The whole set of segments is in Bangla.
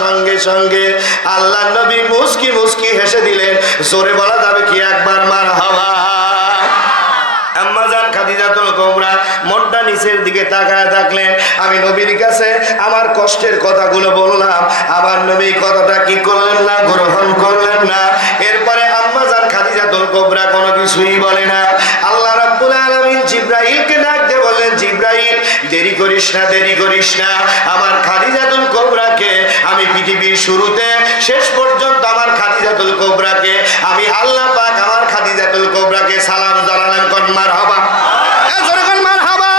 সঙ্গে সঙ্গে আল্লাহ নবী মুস্কি মুস্কি হেসে দিলেন। জোরে বলা যাবে কি একবার মারহাবা? আম্মাজান খাদিজাতুল কুবরা মনটা নিচের দিকে তাকায় থাকলেন। আমি নবীর কাছে আমার কষ্টের কথাগুলো বললাম, আমার নবী কথাটা কি করলেন না, গ্রহণ করলেন না। এরপরে আম্মাজান খাদিজাতুল কুবরা কোনো কিছুই বলে না। আল্লাহ রাব্বুল আলামিন জিবরাইলকে ডাক দিয়ে বললেন, জিবরাইল দেরি করিস না, দেরি করিস না। আমার খাদিজাতুল কুবরাকে আমি পৃথিবীর শুরুতে শেষ পর্যন্ত আমার খাদিজাতুল কুবরাকে আমি আল্লাহ পাক আমার খাদিজাতুল কুবরাকে সালাম জানালাম। কোন মারহাবা, জোরে কোন মারহাবা।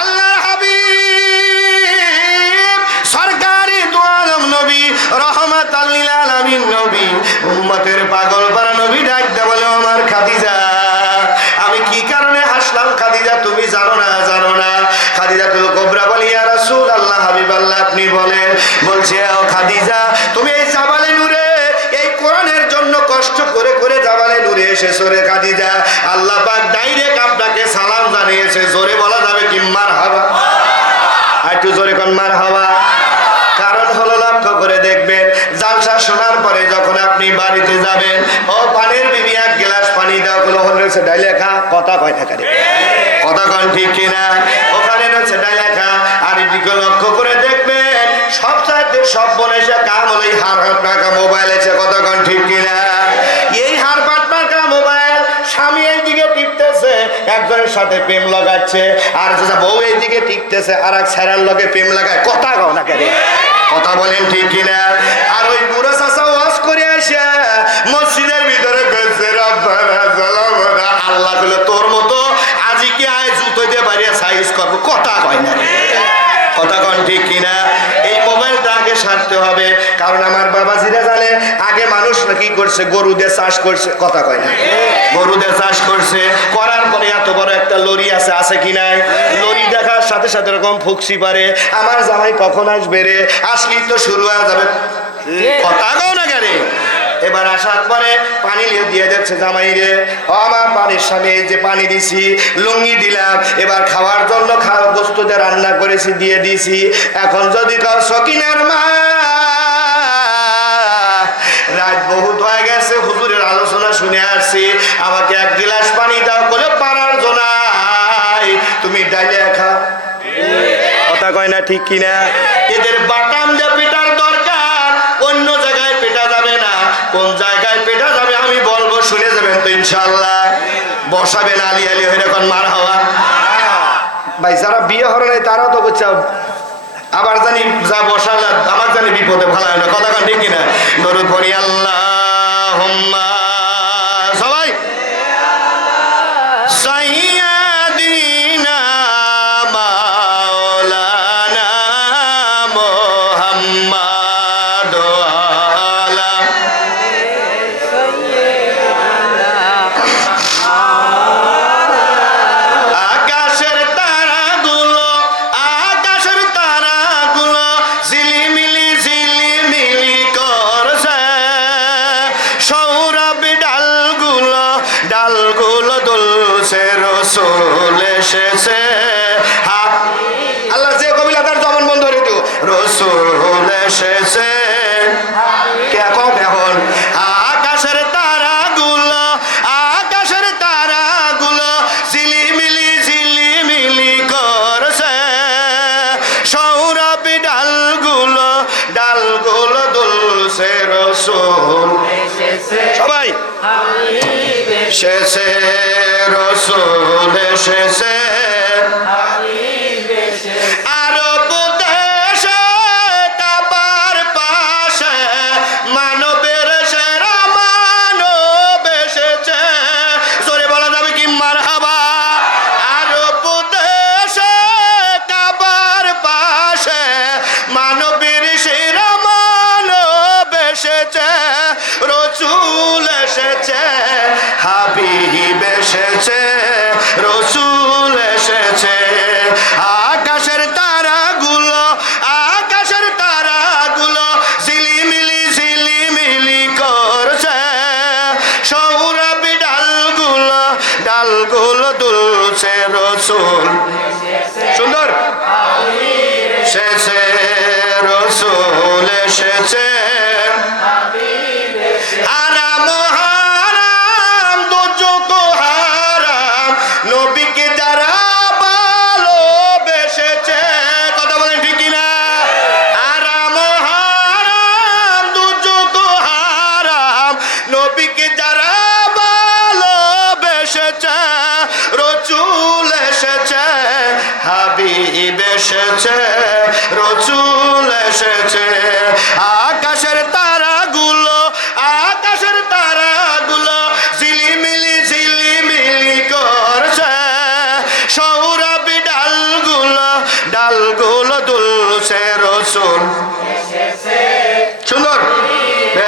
আল্লাহর হাবিব সরকারি দু আলম নবী রহমাতাল লিল আলামিন নবী উম্মতের পাগল পারা নবী ডাক দিয়ে বলে, আমার খাদিজা আমি কি কারণে হাসলাম খাদিজা তুমি জানো না, জানো না? খাদিজাতুল কুবরা বলি, ইয়া রাসূলুল্লাহ হাবিব আল্লাহ আপনি বলেন। বলছে, ও খাদিজা তুমি এই জাবালে নূরে এই কোরআনের জন্য কষ্ট করে করে জাবালে নূরে এসেছো রে খাদিজা। আল্লাহ পাক ডাইরেক্ট আপনাকে সালাম জানিয়েছে। জোরে বলা যাবে কি মারহাবা? একটু জোরে কোন মারহাবা। কারণ হলো লক্ষ্য করে দেখবেন, জালসা শোনার পরে যখন আপনি বাড়িতে যাবেন, ও পানির বিবি এক গ্লাস পানি দাও, কোনো হচ্ছে ডাইলে খা, কথা কয় না কারে, কথা কন ঠিক কিনা? ওখানে হচ্ছে ডাইলে খা। আর এদিকে লক্ষ্য করে দেখবেন, সবচাইতে সব বনেছে কাম হলো এই হার হাত টাকা মোবাইল এসে, কথা কন ঠিক কিনা? এই হার পাট টাকা মোবাইল স্বামী এইদিকে টিপতেছে, একজনের সাথে প্রেম লাগাচ্ছে, আর বউ এইদিকে টিপতেছে, আর এক ছেড়ার লগে প্রেম লাগায়, কথা কও না কেন? কথা বলেন ঠিক কিনা? আর ওই বুড়ো চাচা ওয়াজ করে আসে মসজিদের ভিতরে গেছে, আল্লাহ বলে তোর মতো আজি কি আয় জুতো দিয়ে বাড়িয়ে সাইজ করবো, কথা কয় না রে, কথা কন ঠিক কিনা? এই মোবাইলটা আগে সারতে হবে। কারণ আমার বাবাজিরা জানে আগে মানুষ কি করছে, গরু দিয়ে চাষ করছে, কথা কয় না, গরু দিয়ে চাষ করছে, করার পরে এত বড় একটা লরি আছে, আছে কি নাই? লরি দেখার সাথে সাথে এরকম ফুকসি পারে, আমার জামাই কখন আসবে রে, আসলি তো শুরু হয়ে যাবে, কথা কও না কেন? এবার আসার পরে পানি দিয়ে দিচ্ছে জামাই রে, আমার পানির সামনে এই যে পানি দিছি, লুঙ্গি দিলাম, এবার খাওয়ার জন্য খাওয়া বস্তু দিয়ে রান্না করেছি দিয়ে দিছি। এখন যদি কাউ সকিনার মা রাত বহুত হয়ে গেছে, হুজুরের আলোচনা শুনে আসছি, আমাকে এক গিলাস পানি দাও, বলে পারার জোনাই তুমি ডাইলে খাও, কথা কয় না ঠিক কিনা? এদের বাটাম দিয়ে পেটার দরকার, অন্য জায়গায় পেটা যাবে না। কোন জায়গায় পেটা যাবে আমি বলবো, শুনে যাবেন তো ইনশাআল্লাহ। বসাবেন আলি আলি হয়ে এখন মার হওয়া। ভাই যারা বিয়ে হরে নাই তারাও তো করছে, আবার জানি যা বসালে আমার জানি বিপদে ভালো হয় না, কথা কন ঠিক কিনা? দরুদ পড়ি আল্লাহুম্মা, সবাই সাইয়্যিদিনা মাওলানা মুহাম্মদ আলা আকাশের তারাগুলো, আকাশের তারাগুলো ঝিলিমিলি ঝিলিমিলি করছে, সৌরভ ডালগুলো ডালগুলো দুলছে, রসুল এসেছে। আল্লাহ যে কবিলা তার জবান বন্ধ হয়ে দিও, রসুল এসেছে। এখন আকাশের তারাগুলো, আকাশের তারাগুলো ঝিলিমিলি ঝিলিমিলি করছে, সৌরভ ডালগুলো ডালগুলো দুলছে, রসুল সবাই এসেছে, রসুল এসেছে। আরব দেশে কাবার পাশে মানবের সেরা মানব এসেছে, জোরে বলা যাবে কি মারহাবা? আরব দেশে কাবার পাশে মানবের সেরা মানব এসেছে, রসুল এসেছে, হাবিব এসেছে, রসুল এসেছে। আকাশের তারাগুলো, আকাশের তারাগুলো ঝিলিমিলি ঝিলিমিলি করছে, সৌরভ ডালগুলো ডালগুলো দুলছে, রসুল সুন্দর শেষে, রসুল এসেছে হারাম হারাম দুজক হারাম নবীকে যারা ভালোবেসেছে কথা বলেন ঠিক কিনা হারাম হারাম দুজক হারাম নবীকে যারা ভালোবেসেছে রসূল এসেছে হাবিব এসেছে রসূল এসেছে আকাশের তারাগুলো ঝিলিমিলি করছে সৌরভী ডালগুলো দুলছে রসূল সুন্দর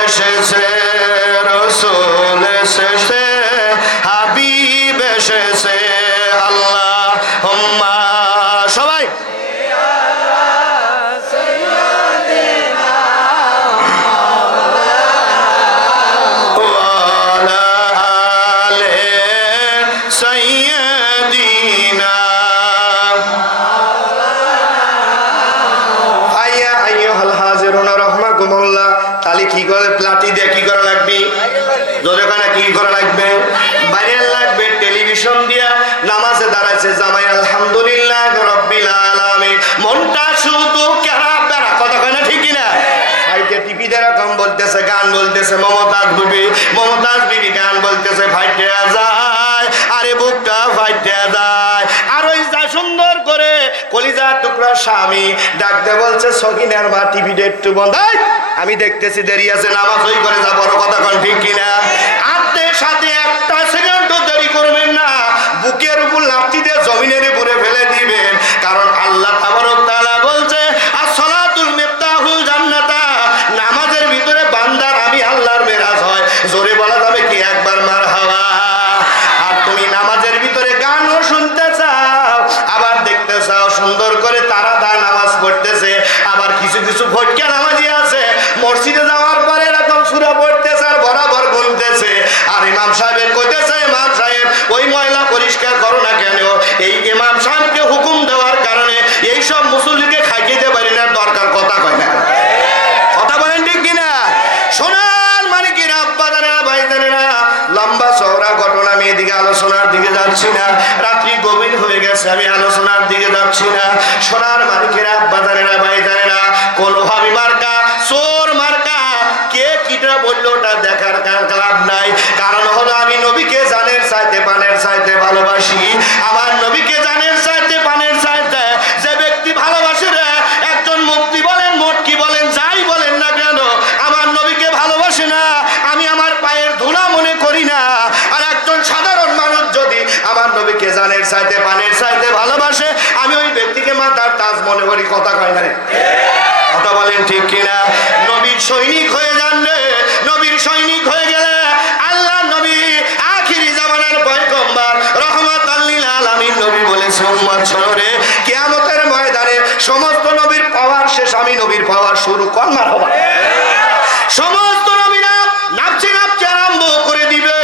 এসেছে রসূল এসেছে হাবিব এসেছে আল্লাহুম্মা সবাই তাহলে কি করে প্লাটি দিয়ে কি করা লাগবে দোকানে কি করা লাগবে বাইরে লাগবে টেলিভিশন দিয়া নামাজে দাঁড়াইছে জামাই আলহামদুলিল্লাহ রাব্বিল আলামিন মনটা শুধু কেরা বেড়া কথা কয় না ঠিক কিনা ভাইকে টিভি দ্বারা কম বলতেছে গান বলতেছে মমতাজ বিবি গান বলতেছে ফাইটে যায় আরে বুকটা ফাইটে যায় আর ওই যা সুন্দর করে কলিজা টুকরা স্বামী ডাকতে বলছে সকিনার মা টিভিটা একটু বন্ধ আমি দেখতেছি দেরি আছে নামাজ ওই করে যা বড় কথা কোন ঠিক কিনা আত্মের সাথে একটা সেকেন্ডও দেরি করবেন না বুকের উপর লাথি দিয়ে জমিনের উপরে ফেলে দিবেন কারণ আল্লাহ তাবারক তাআলা বলছে as-সালাতুল মিফতাহুল জান্নাতা নামাজের ভিতরে বান্দার আমি আল্লাহর মেরাজ হয় জোরে বলা যাবে কি একবার মারহাবা আর তুমি নামাজের ভিতরে গানও শুনতে চাও আবার দেখতে চাও সুন্দর করে তারা নামাজ পড়তেছে আবার কিছু ভটকা নামাজি আছে মসজিদে যাওয়ার পরে এরকম সূরা পড়তেছে আর বরাবর বলতেছে আর ইমাম সাহেব কইতেছে ইমাম সাহেব ওই ময়লা পরিষ্কার করো না কেন এই ইমাম সাহেবকে হুকুম দেওয়ার কারণে এই সব মুসল্লিকে খাইয়ে দিতে পারি না দরকার কথা কয় না কথা বলেন ঠিক কিনা সোনার মানে কি আব্বা জানেনা ভাই জানেনা লম্বা চওড়া ঘটনা আমি এদিকে আলোচনার দিকে যাচ্ছি না রাত্রি গভীর হয়ে গেছে আমি আলোচনার দিকে যাচ্ছি না সোনার মালিকেরা আব্বা জানেনা ভাই জানেনা কোন ভাবি মার্কা চোর মার্কা কে কিটা বললো ওটা দেখার লাভ নাই কারণ হলো আমি নবীকে জানের চাইতে পানের চাইতে ভালোবাসি আমার নবীকে জানের চাইতে পানের চাইতে যে ব্যক্তি ভালোবাসে রে একজন মুক্তি বলেন মটকি বলেন যাই বলেন না কেন আমার নবীকে ভালোবাসে না আমি আমার পায়ের ধুলা মনে করি না আর একজন সাধারণ মানুষ যদি আমার নবীকে জানের চাইতে পানের চাইতে ভালোবাসে আমি ওই ব্যক্তিকে মাথার তাজ মনে করি কথা কয় না রে কথা বলেন ঠিক কিনা নবীর সৈনিক হয়ে যান রে নবীর সৈনিক হয়ে গেলে আল্লাহ নবী আখিরি জামানার পয়গম্বর রাহমাতাল লিল আলামিন নবী বলেছেন উম্মত শোনো রে কিয়ামতের ময়দানে সমস্ত নবীর পাওয়ার শেষ আমি নবীর পাওয়ার শুরু কর মারহাবা সমস্ত নবীরা নাচতে আরম্ভ করে দিবে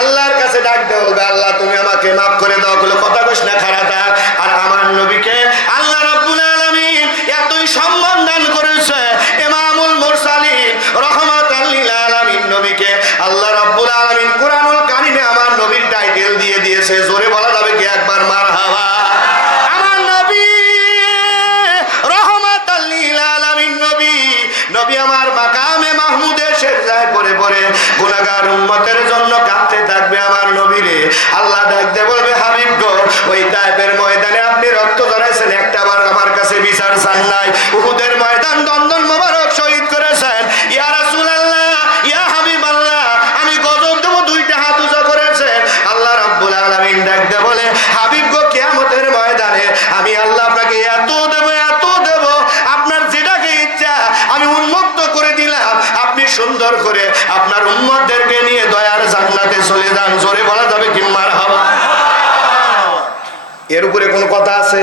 আল্লাহর কাছে ডাক দেবে বলবে আল্লাহ তুমি আমাকে maaf করে দাও বলে কথা কইস না খারাপ থাক আর আমার নবীকে আল্লাহ রাব্বুল আলামিন এতই সম্মান দান করেছে ইমামুল মুরসালিন রাহমাতাল লিল আলামিন নবীকে আল্লাহ রাব্বুল আলামিন কুরআনুল কারীমে আমার নবীর টাইটেল দিয়ে দিয়েছে জোরে বলা যাবে কি একবার মারহাবা আমার নবী রাহমাতাল লিল আলামিন নবী আমার মাকামে মাহমুদে সেজদায় পড়ে পড়ে গুনাহগার উম্মতের জন্য কাঁদতে থাকবে আমার নবীরে আল্লাহ ডাকতে বলবে হাবিব গো ওই তায়েফের ময়দানে আপনি রক্ত ঝরাইছেন একটাবার আমার কাছে বিচার চান নাই উহুদের ময়দান দন্দন মোবারক শহীদ করেছেন ইয়া রাসূলুল্লাহ ইয়া হাবিবাল্লাহ আমি গজব দেব দুইটা হাত উঁচা করেছেন আল্লাহ রাব্বুল আলামিন ডাকতে বলে হাবিব গো কিয়ামতের ময়দানে আমি আল্লাহ আপনাকে এত দেব আপনার যেটাকে ইচ্ছা আমি উন্মুক্ত করে দিলাম আপনি সুন্দর করে আপনার উম্মতদেরকে নিয়ে দয়ার জান্নাতে চলে যান জোরে বলা যাবে কি মারহাবা এর উপরে কোনো কথা আছে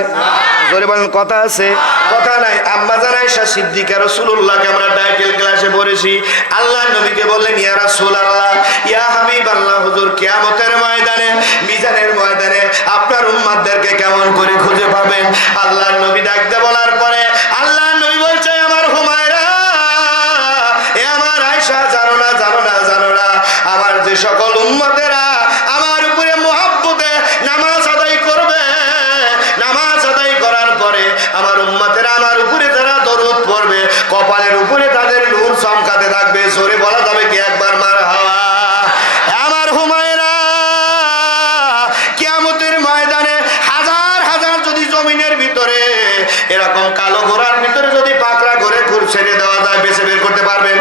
জোরে বলেন কথা আছে কথা নাই আম্মা জান আয়েশা সিদ্দিকা রাসূলুল্লাহকে আমরা টাইটেল ক্লাসে পড়েছি আল্লাহর নবীকে বললেন ইয়া রাসূলুল্লাহ ইয়া হাবিবাল্লাহ হুজুর কিয়ামতের ময়দানে মিজানের ময়দানে আপনার উম্মতদেরকে কেমন করে খুঁজে পাবেন আল্লাহর নবী ডাকতে বলার পরে আল্লাহর নবী বলছে আমার হুমায়রা আয়েশা জানো না জানো না জানো না, আমার যে সকল উম্মতেরা আমার উপরে মুহাব্বতে নামাজ আদায় করবে, নামাজ আদায় করার পরে আমার উম্মতেরা আমার উপরে যারা দরুদ পড়বে, কপালের উপরে তাদের নূর চমকাতে থাকবে। জোরে বলা যাবে কি একবার মারহাবা? আমার হুমায়রা, কিয়ামতের ময়দানে হাজার হাজার যদি জমিনের ভিতরে এরকম কালো ঘোড়ার ভিতরে যদি পাকড়া ঘুরে ছেড়ে দেওয়া যায়, বেছে বের করতে পারবেন?